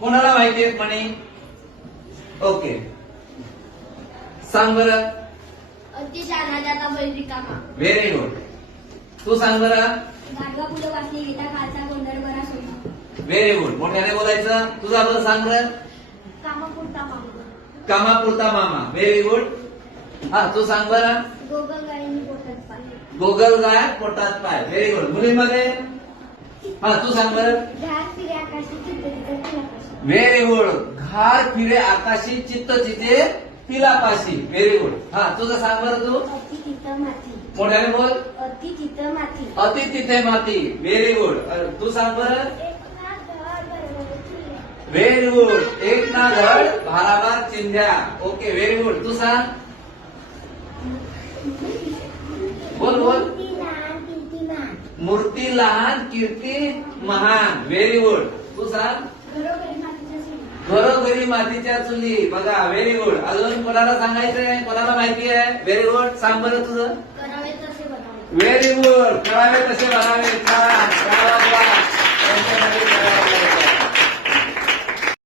कोणाला माहिती आहेत म्हणे? ओके, सांग बरं. अति शहाणा ज्याचा बैल रिकामा. Very good. तू सांग बरं. गाढवा फुलं वाचली घेता खालचा गोंधळ बरा सोडला. Very good. मोठ्याने बोलायचं. तुझा बरं सांग बरं. कामापुरता मामा. कामापुरता मामा. Very good. हा, तू सांग बरं. गोगल गायींनी पोटात पाय. गोगल गाय पोटात पाय. Very good. मुलींमध्ये हा, तू सांग बरं. झाड फिरे आकाशी चित्त. Very good. घार फिरे आकाशी चित्त चिते तिलापाशी. Very good. हा, तुझं सांग बरं तू. अति तिथं माती. मोठ्याने बोल. अति तिथं माती. अति तिथे माती. Very good. तू सांग बरं. Very good. एक ना धड भाराभार चिंध्या. Okay, very good. तू सांग. बोल बोल. मूर्ती लहान कीर्ती महान. Very good. तू सांग. घरोघरी मातीच्या चुली. बघा, व्हेरी गुड. अजून कोणाला सांगायचंय? कोणाला माहिती आहे? Very good. सांग बरं तुझं. करावे तसे बनावे. Very good. करावे तसे बनावे. छान.